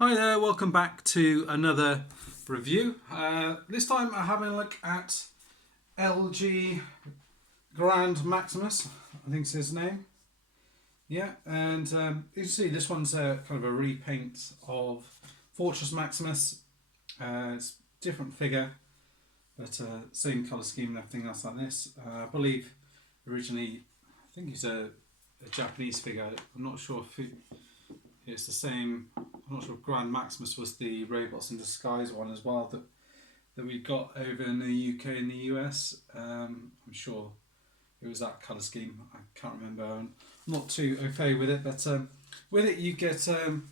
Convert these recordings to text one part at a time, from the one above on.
Hi there, welcome back to another review. This time I'm having a look at LG Grand Maximus, I think is his name. Yeah, and you can see this one's kind of a repaint of Fortress Maximus. It's a different figure, but same colour scheme and everything else like this. I believe originally, I think he's a Japanese figure. I'm not sure if it's the same. I'm not sure if Grand Maximus was the Robots in Disguise one as well that we got over in the UK and the US. I'm sure it was that colour scheme. I can't remember. I'm not too au fait with it, but with it you get your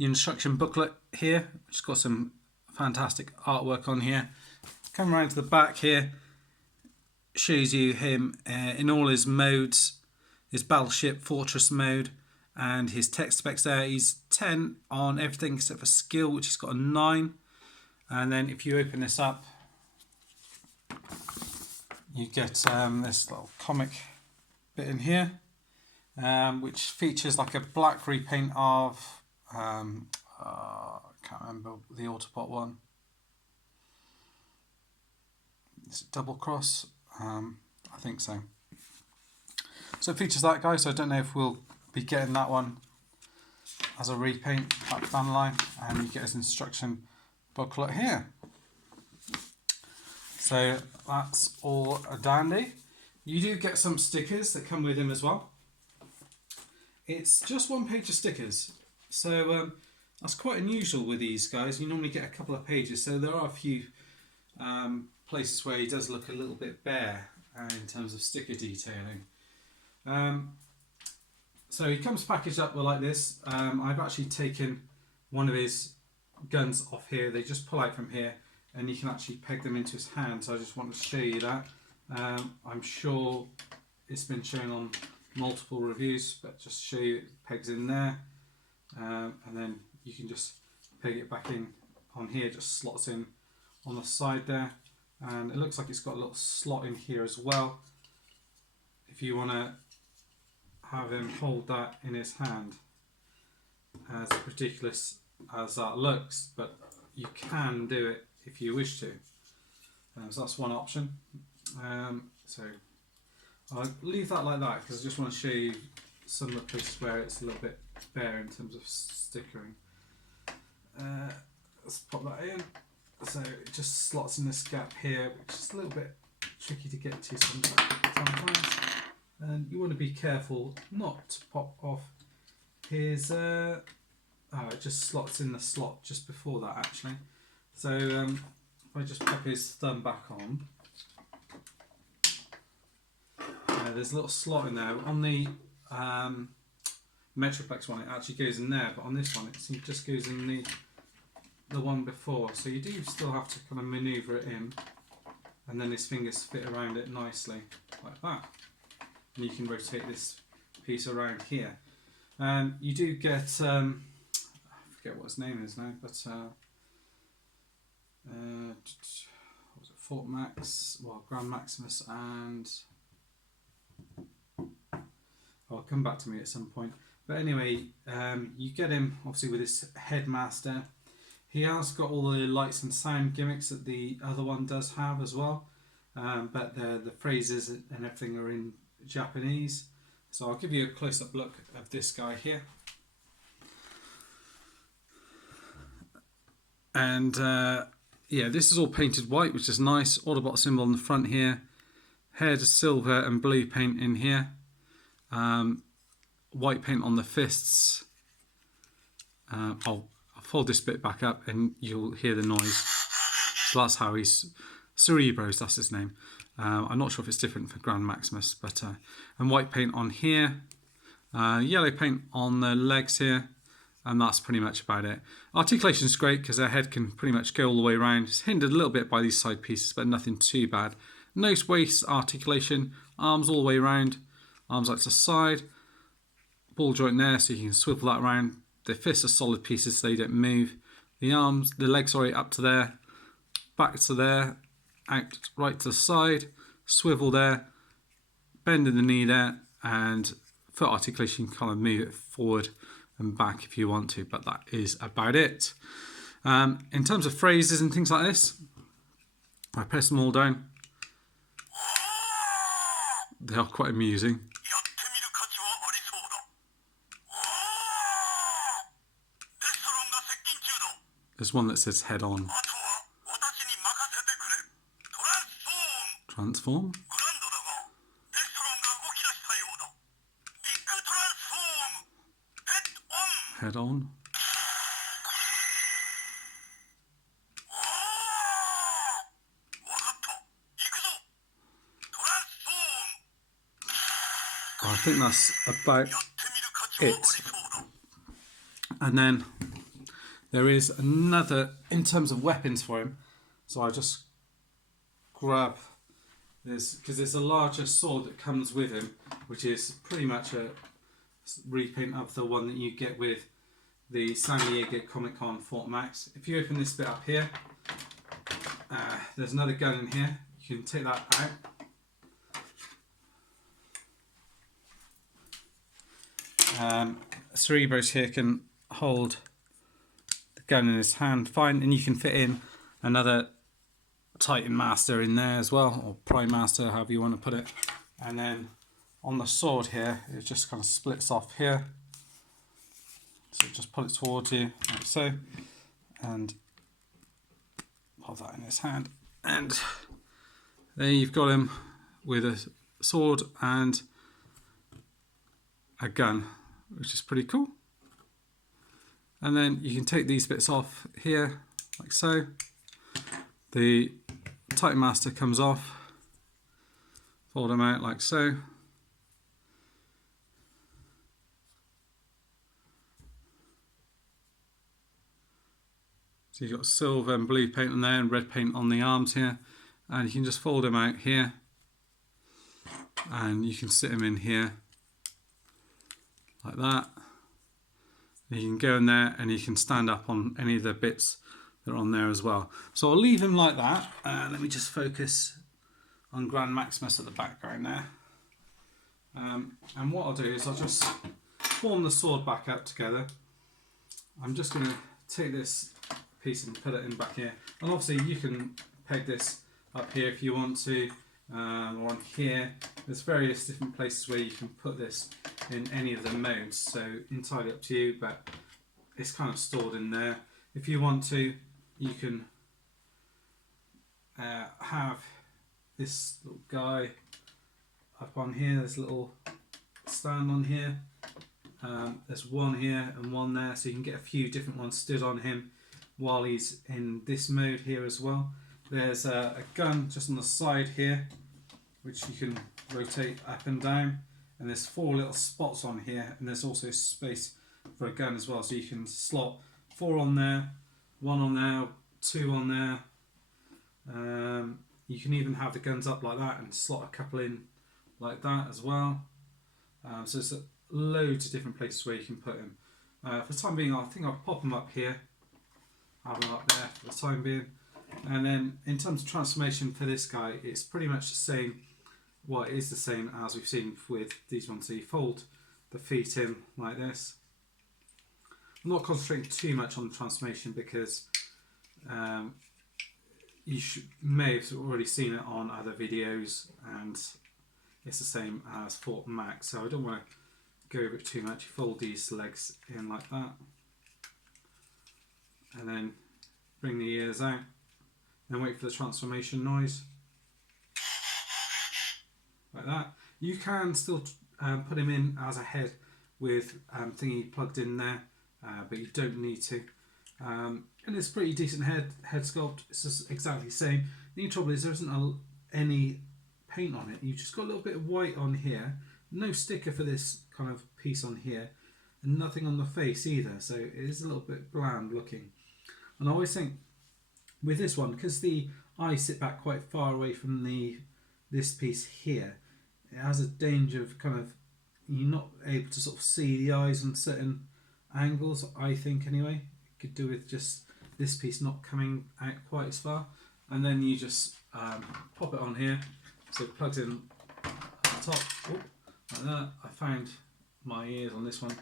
instruction booklet here, which has got some fantastic artwork on here. Come around to the back here, shows you him in all his modes, his Battleship Fortress mode, and his tech specs there. He's 10 on everything except for skill, which he's got a 9. And then if you open this up, you get this little comic bit in here, which features like a black repaint of, I can't remember the Autobot one. Is it Double Cross? I think so. So it features that guy, so I don't know if we'll be getting that one as a repaint back down the line, and you get his instruction booklet here. So that's all a dandy. You do get some stickers that come with him as well. It's just one page of stickers, so that's quite unusual with these guys. You normally get a couple of pages, so there are a few places where he does look a little bit bare in terms of sticker detailing. So he comes packaged up like this. I've actually taken one of his guns off here. They just pull out from here and you can actually peg them into his hand. So I just want to show you that. I'm sure it's been shown on multiple reviews, but just show you it pegs in there. And then you can just peg it back in on here, just slots in on the side there. And it looks like it's got a little slot in here as well, if you want to have him hold that in his hand, as ridiculous as that looks, but you can do it if you wish to. So that's one option. So I'll leave that like that because I just want to show you some of the places where it's a little bit bare in terms of stickering. Let's pop that in. So it just slots in this gap here, which is a little bit tricky to get to sometimes. And you want to be careful not to pop off his, it just slots in the slot just before that actually. So if I just pop his thumb back on, there's a little slot in there. On the Metroplex one it actually goes in there, but on this one it just goes in the one before. So you do still have to kind of manoeuvre it in, and then his fingers fit around it nicely like that. And you can rotate this piece around here. You do get, I forget what his name is now, but what was it, Grand Maximus, and I'll come back to me at some point. But anyway, you get him obviously with his Headmaster. He has got all the lights and sound gimmicks that the other one does have as well, but the phrases and everything are in Japanese. So I'll give you a close-up look of this guy here. And yeah, this is all painted white, which is nice. Autobot symbol on the front here. Head silver and blue paint in here. White paint on the fists. I'll fold this bit back up and you'll hear the noise. So that's how he's... Cerebros, that's his name. I'm not sure if it's different for Grand Maximus, but and white paint on here, yellow paint on the legs here, and that's pretty much about it. Articulation is great because their head can pretty much go all the way around. It's hindered a little bit by these side pieces, but nothing too bad. Nose waist articulation, arms all the way around, arms out to the side, ball joint there so you can swivel that around. The fists are solid pieces so they don't move. The legs up to there, back to there, out right to the side, swivel there, bend in the knee there, and foot articulation, kind of move it forward and back if you want to, but that is about it. In terms of phrases and things like this, I press them all down. They are quite amusing. There's one that says head on. Transform. Head on. I think that's about it. And then there is another in terms of weapons for him. So I just grab this because there's a larger sword that comes with him, which is pretty much a repaint of the one that you get with the San Diego Comic-Con Fort Max. If you open this bit up here, there's another gun in here. You can take that out. Cerebros here can hold the gun in his hand fine, and you can fit in another Titan Master in there as well, or Prime Master, however you want to put it. And then on the sword here, it just kind of splits off here. So just put it towards you, like so, and hold that in his hand. And there you've got him with a sword and a gun, which is pretty cool. And then you can take these bits off here, like so. The Titan Master comes off, fold them out like so. So you've got silver and blue paint on there and red paint on the arms here. And you can just fold them out here. And you can sit them in here like that. And you can go in there and you can stand up on any of the bits that are on there as well. So I'll leave him like that. Let me just focus on Grand Maximus at the background there. And what I'll do is I'll just form the sword back up together. I'm just going to take this piece and put it in back here. And obviously you can peg this up here if you want to, or on here. There's various different places where you can put this in any of the modes, so entirely up to you, but it's kind of stored in there. If you want to, you can have this little guy up on here. There's a little stand on here. There's one here and one there, so you can get a few different ones stood on him while he's in this mode here as well. There's a gun just on the side here, which you can rotate up and down, and there's 4 little spots on here, and there's also space for a gun as well, so you can slot 4 on there, 1 on there, 2 on there. You can even have the guns up like that and slot a couple in like that as well. So there's loads of different places where you can put them. For the time being, I think I'll pop them up here, have them up there for the time being. And then in terms of transformation for this guy, it's pretty much the same. Well, it is the same as we've seen with these ones. So you fold the feet in like this. I'm not concentrating too much on the transformation because you may have already seen it on other videos, and it's the same as Fort Max. So I don't want to go over it too much. You fold these legs in like that, and then bring the ears out. Then wait for the transformation noise, like that. You can still put him in as a head with thingy plugged in there, but you don't need to. And it's a pretty decent head sculpt. It's just exactly the same. The only trouble is there isn't any paint on it. You've just got a little bit of white on here. No sticker for this kind of piece on here, and nothing on the face either. So it is a little bit bland looking. And I always think with this one, because the eyes sit back quite far away from this piece here, it has a danger of kind of you're not able to sort of see the eyes on certain angles, I think anyway. It could do with just this piece not coming out quite as far. And then you just pop it on here, so it plugs in at the top, like that. I found my ears on this one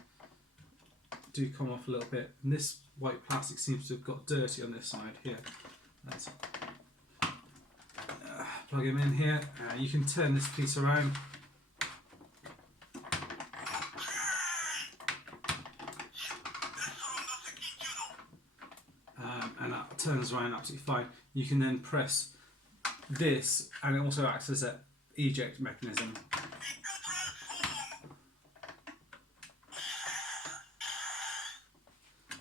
do come off a little bit. And this white plastic seems to have got dirty on this side here. Let's plug him in here. You can turn this piece around. And that turns around absolutely fine. You can then press this, and it also acts as an eject mechanism.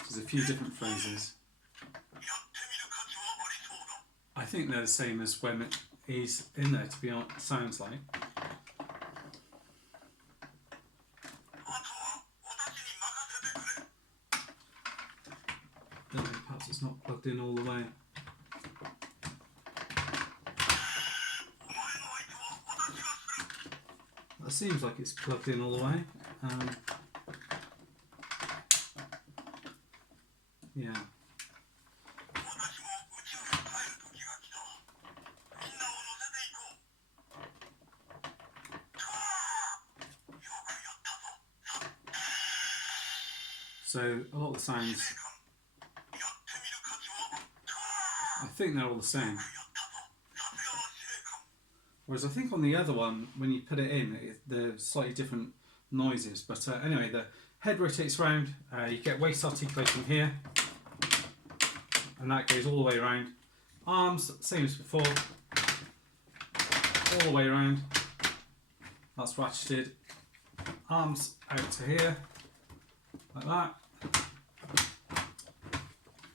There's a few different phrases. I think they're the same as when he's in there, to be honest, sounds like. Don't know, perhaps it's not plugged in all the way. That seems like it's plugged in all the way. Yeah. So a lot of the sounds, I think they're all the same. Whereas I think on the other one, when you put it in, they're slightly different noises. But anyway, the head rotates around, you get waist articulation here, and that goes all the way around. Arms, same as before, all the way around. That's ratcheted. Arms out to here, like that.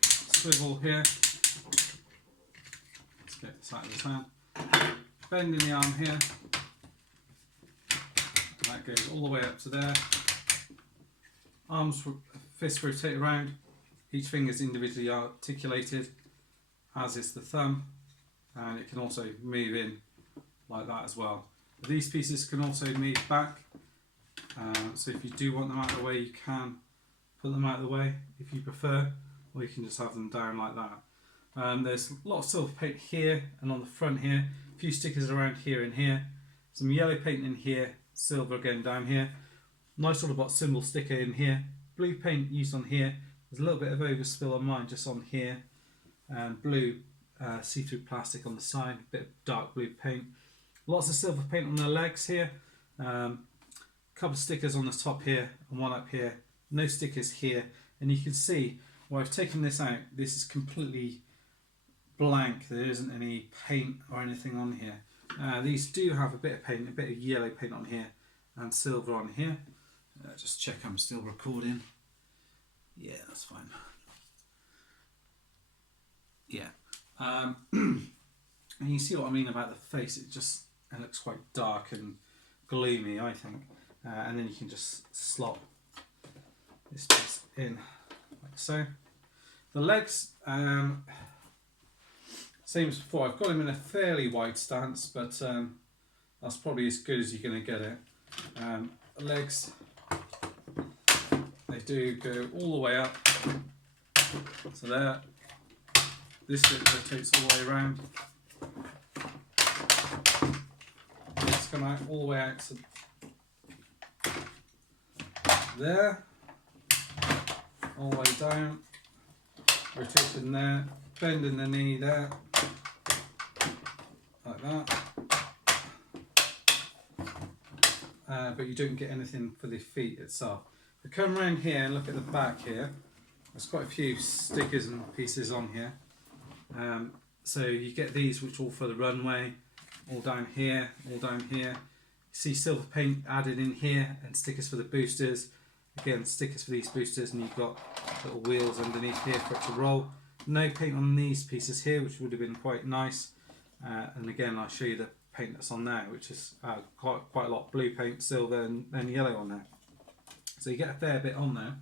Swivel here. Let's get this out of the hand. Bend in the arm here. That goes all the way up to there. Arms, fists rotate around. Each finger is individually articulated, as is the thumb, and it can also move in like that as well. These pieces can also move back, so if you do want them out of the way, you can put them out of the way if you prefer, or you can just have them down like that. There's a lot of silver paint here and on the front here, a few stickers around here and here, some yellow paint in here, silver again down here, nice little bot symbol sticker in here, blue paint used on here. There's a little bit of overspill on mine just on here, and blue see-through plastic on the side, a bit of dark blue paint. Lots of silver paint on the legs here, couple of stickers on the top here and one up here, no stickers here, and you can see where I've taken this out, this is completely blank, there isn't any paint or anything on here. These do have a bit of paint, a bit of yellow paint on here and silver on here. Just check I'm still recording. Yeah, that's fine. Yeah. And you see what I mean about the face, it looks quite dark and gloomy, I think. And then you can just slot this piece in like so. The legs, same as before, I've got them in a fairly wide stance, but that's probably as good as you're going to get it. The legs, they do go all the way up, so there, this bit rotates all the way around, this come out all the way out to there, all the way down, rotation there, bend in the knee there, like that. But you don't get anything for the feet itself. We come around here and look at the back here. There's quite a few stickers and pieces on here. So you get these which are all for the runway, all down here, all down here. You see silver paint added in here and stickers for the boosters. Again, stickers for these boosters, and you've got little wheels underneath here for it to roll. No paint on these pieces here, which would have been quite nice. And again, I'll show you the paint that's on there, which is quite a lot of blue paint, silver and yellow on there. So you get a fair bit on there.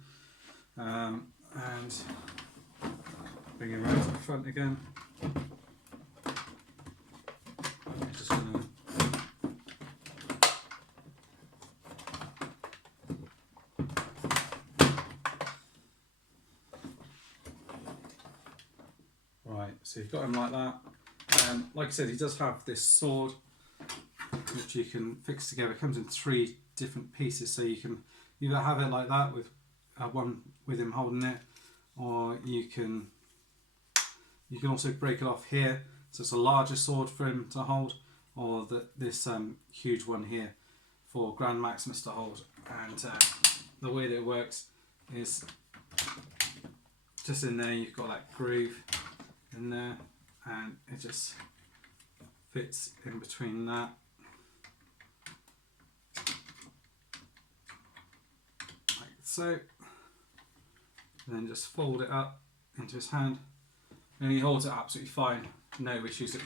And bring it around to the front again. Just gonna right, so you've got him like that. Like I said, he does have this sword which you can fix together. It comes in 3 different pieces, so you can either have it like that with one with him holding it, or you can also break it off here, so it's a larger sword for him to hold, or this huge one here for Grand Maximus to hold. And the way that it works is just in there you've got that groove in there, and it just fits in between that. Like so. And then just fold it up into his hand, and he holds it absolutely fine, no issues at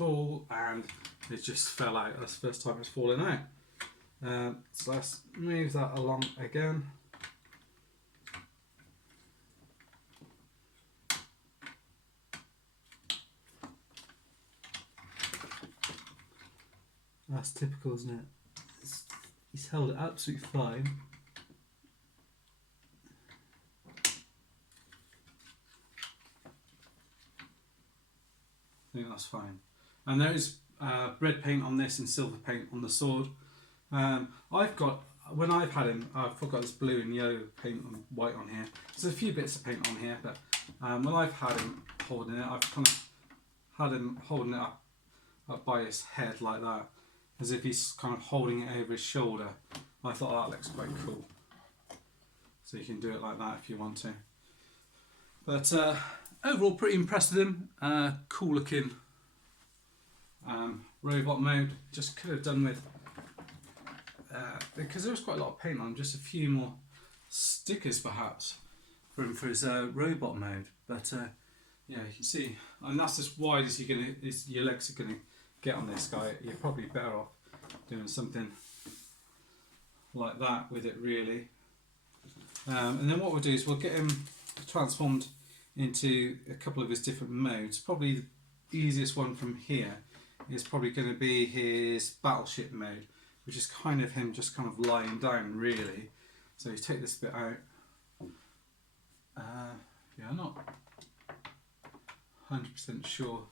all, and it just fell out. That's the first time it's fallen out. So let's move that along again. That's typical, isn't it? He's held it absolutely fine. I think that's fine. And there is red paint on this and silver paint on the sword. When I've had him, I've got this blue and yellow paint and white on here. There's a few bits of paint on here, but when I've had him holding it, I've kind of had him holding it up by his head like that, as if he's kind of holding it over his shoulder. I thought that looks quite cool. So you can do it like that if you want to. But overall, pretty impressed with him. Cool looking robot mode. Just could have done with, because there was quite a lot of paint on, just a few more stickers perhaps for him for his robot mode. But yeah, you can see, and that's as wide as your legs are going to get on this guy. You're probably better off doing something like that with it, really. And then what we'll do is we'll get him transformed into a couple of his different modes. Probably the easiest one from here is probably going to be his Battleship mode, which is kind of him just kind of lying down, really. So you take this bit out. Yeah, I'm not 100% sure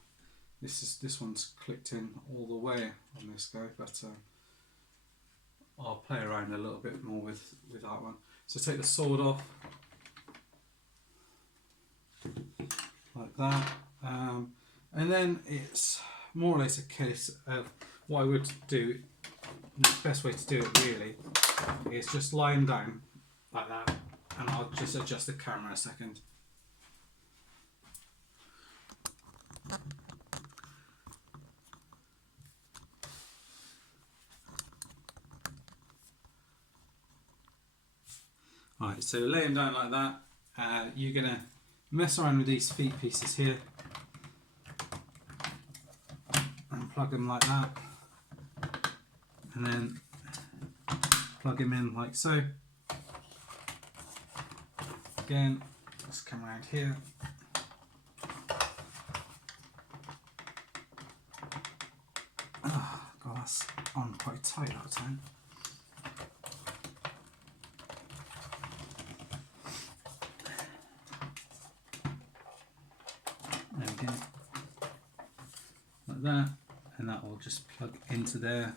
this one's clicked in all the way on this guy, but I'll play around a little bit more with that one. So take the sword off like that, and then it's more or less a case of what I would do. The best way to do it really is just lying down like that, and I'll just adjust the camera a second. Alright, so laying down like that, you're going to mess around with these feet pieces here and plug them like that, and then plug him in like so. Again, let's come around here. Oh, God, that's on quite tight that time. There we go. Like that, and that will just plug into there.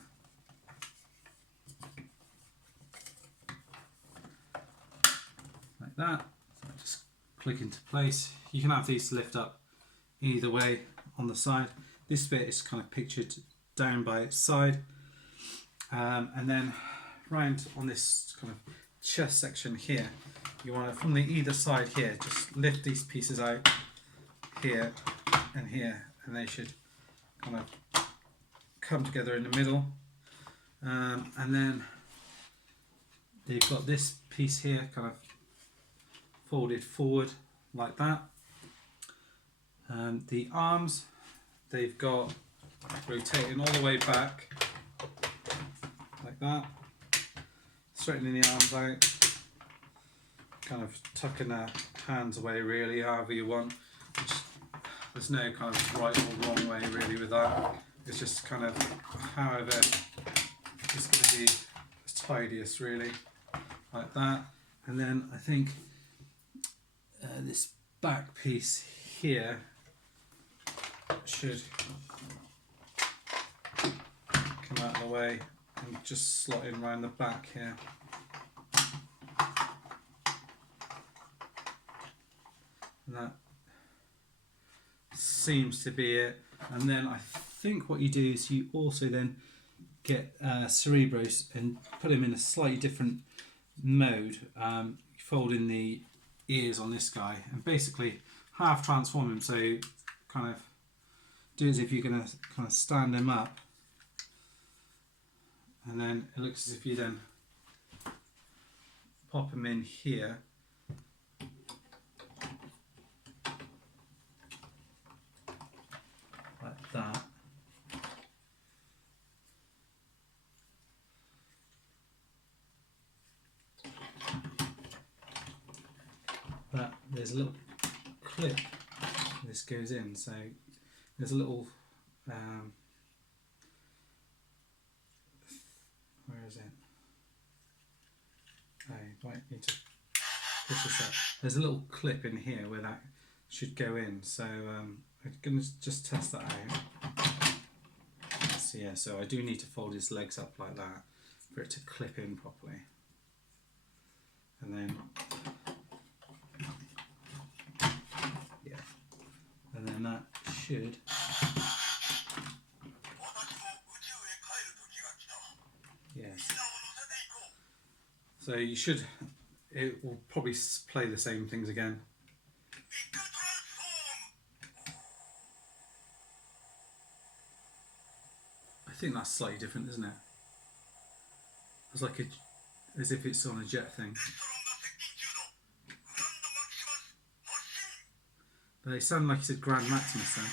Like that. So just click into place. You can have these lift up either way on the side. This bit is kind of pictured down by its side, and then round on this kind of chest section here, you want to, from the either side here, just lift these pieces out here and here, and they should kind of come together in the middle, and then they've got this piece here kind of folded forward like that. The arms, they've got rotating all the way back like that, straightening the arms out, kind of tucking the hands away really, however you want. There's no kind of right or wrong way really with that. It's just kind of however it's going to be as tidiest really, like that. And then I think this back piece here should come out of the way and just slot in around the back here. And that seems to be it. And then I think what you do is you also then get Cerebros and put him in a slightly different mode. You fold in the ears on this guy and basically half transform him, so kind of do as if you're going to kind of stand him up, and then it looks as if you then pop him in here. Like that. But there's a little clip this goes in, so there's a little where is it? I might need to push this up. There's a little clip in here where that should go in, so I'm going to just test that out. So yeah, so I do need to fold his legs up like that for it to clip in properly, and then and then that should yes. So you should, it will probably play the same things again. I think that's slightly different, isn't it? It's like as if it's on a jet thing. But they sound like it's a Grand Maximus then.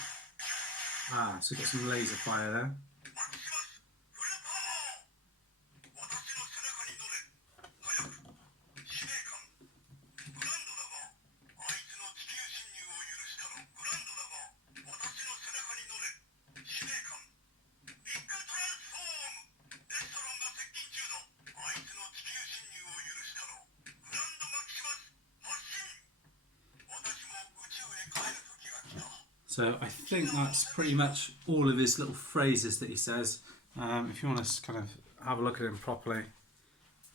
Ah, so we've got some laser fire there. So I think that's pretty much all of his little phrases that he says. If you want to kind of have a look at him properly,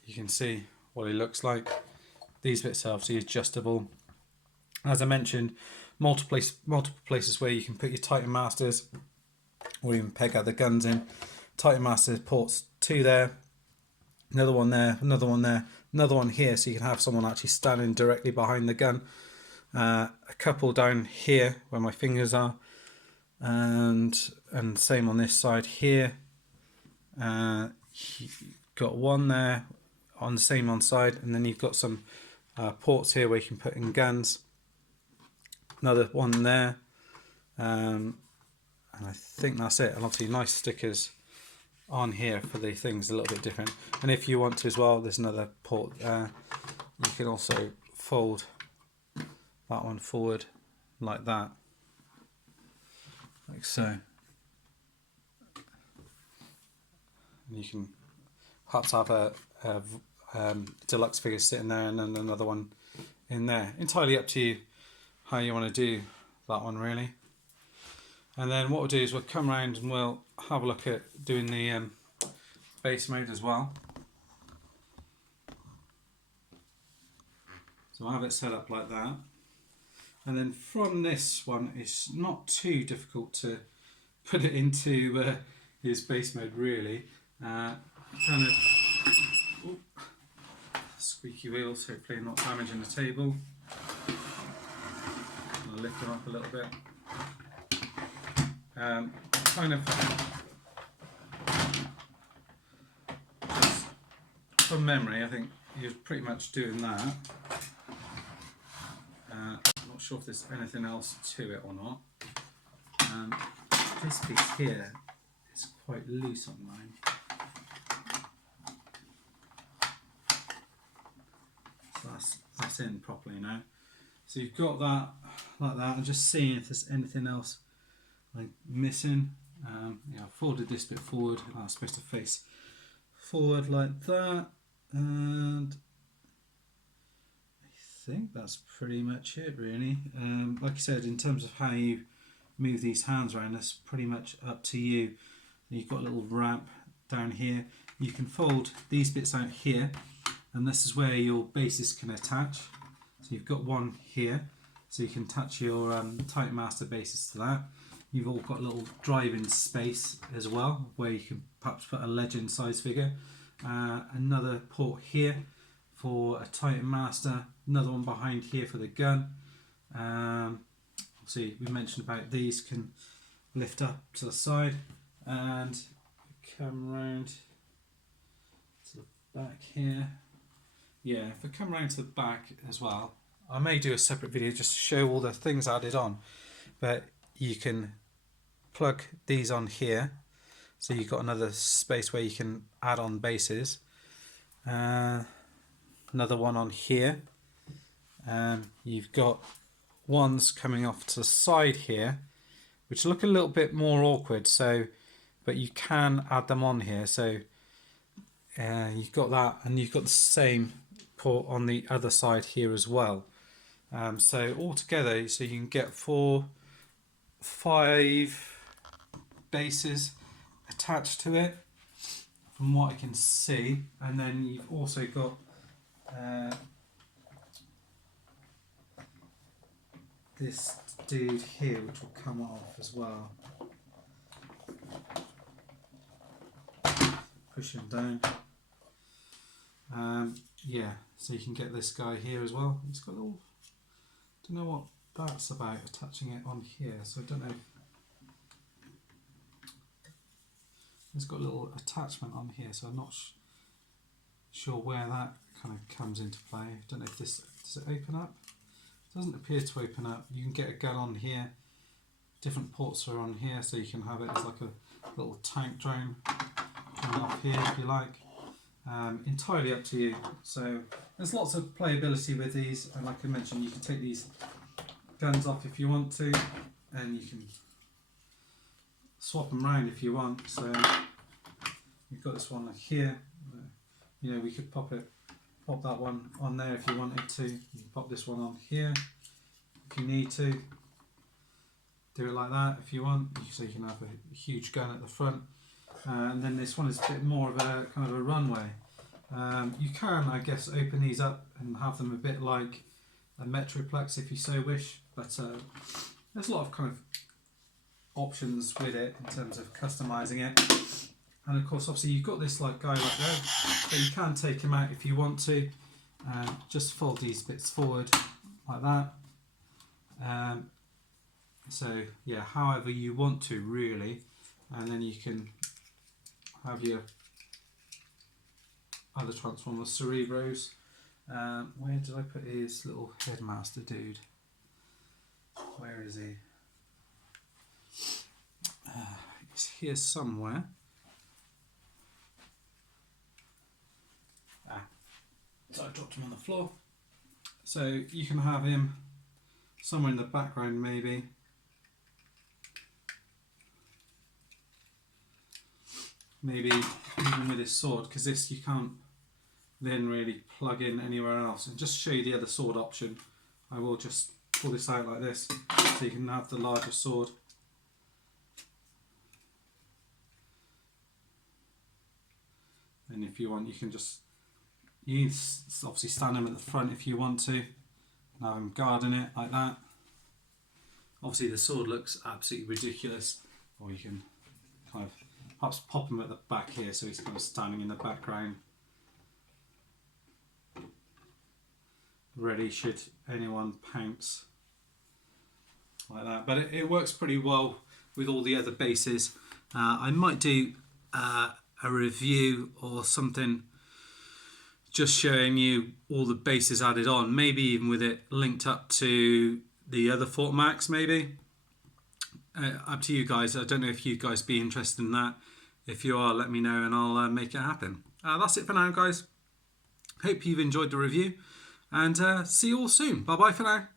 you can see what he looks like. These bits are obviously adjustable. As I mentioned, multiple places where you can put your Titan Masters or even peg other guns in. Titan Master ports 2 there, another one there, another one there, another one here, so you can have someone actually standing directly behind the gun. A couple down here where my fingers are, and same on this side here. You've got one there on the same on side, and then you've got some ports here where you can put in guns. Another one there, and I think that's it. And obviously nice stickers on here for the things a little bit different. And if you want to as well, there's another port there. You can also fold that one forward like that, like so. And you can perhaps have a deluxe figure sitting there and then another one in there. Entirely up to you how you want to do that one really. And then what we'll do is we'll come around and we'll have a look at doing the base mode as well. So I'll have it set up like that. And then from this one, it's not too difficult to put it into his base mode really. Kind of squeaky wheels, hopefully not damaging the table. I'll lift them up a little bit. Kind of just from memory, I think you're pretty much doing that. Not sure if there's anything else to it or not. This piece here is quite loose on mine. So that's in properly now. So you've got that like that. I'm just seeing if there's anything else like missing. Yeah, I've folded this bit forward. I'm supposed to face forward like that, and I think that's pretty much it really. Like I said, in terms of how you move these hands around, that's pretty much up to you. You've got a little ramp down here. You can fold these bits out here, and this is where your bases can attach. So you've got one here, so you can attach your Titan Master bases to that. You've all got a little driving space as well, where you can perhaps put a legend size figure. Another port here for a Titan Master, another one behind here for the gun. See, we mentioned about these can lift up to the side and come round to the back here. Yeah, if I come round to the back as well, I may do a separate video just to show all the things added on, but you can plug these on here, so you've got another space where you can add on bases. Another one on here. You've got ones coming off to the side here, which look a little bit more awkward, so but you can add them on here. So you've got that, and you've got the same port on the other side here as well. So altogether, so you can get 5 bases attached to it from what I can see, and then you've also got this dude here which will come off as well. Push him down. Yeah, so you can get this guy here as well. It's got a little, don't know what that's about, attaching it on here, so I don't know. It's got a little attachment on here, so I'm not sure where that kind of comes into play. I don't know if this, does it open up? It doesn't appear to open up. You can get a gun on here. Different ports are on here, so you can have it as like a little tank drone coming off here if you like. Entirely up to you. So there's lots of playability with these, and like I mentioned, you can take these guns off if you want to, and you can swap them around if you want. So you've got this one here. You know, we could pop that one on there if you wanted to. You can pop this one on here if you need to. Do it like that if you want, so you can have a huge gun at the front. And then this one is a bit more of a kind of a runway. You can, I guess, open these up and have them a bit like a Metroplex if you so wish, but there's a lot of kind of options with it in terms of customizing it. And of course, obviously, you've got this like guy right there, but you can take him out if you want to. Just fold these bits forward like that. So yeah, however you want to really, and then you can have your other Transformers Cerebros. Where did I put his little Headmaster dude? Where is he? He's here somewhere. So I dropped him on the floor. So you can have him somewhere in the background maybe. Maybe even with his sword, because this you can't then really plug in anywhere else. And just to show you the other sword option, I will just pull this out like this, so you can have the larger sword. And if you want, you can just, you need to obviously stand him at the front if you want to, and have him guarding it like that. Obviously the sword looks absolutely ridiculous, or you can kind of perhaps pop him at the back here, so he's kind of standing in the background, ready should anyone pounce like that. But it works pretty well with all the other bases. I might do a review or something just showing you all the bases added on, maybe even with it linked up to the other Fort Max maybe. Up to you guys. I don't know if you guys be interested in that. If you are, let me know and I'll make it happen. That's it for now, guys. Hope you've enjoyed the review, and see you all soon. Bye bye for now.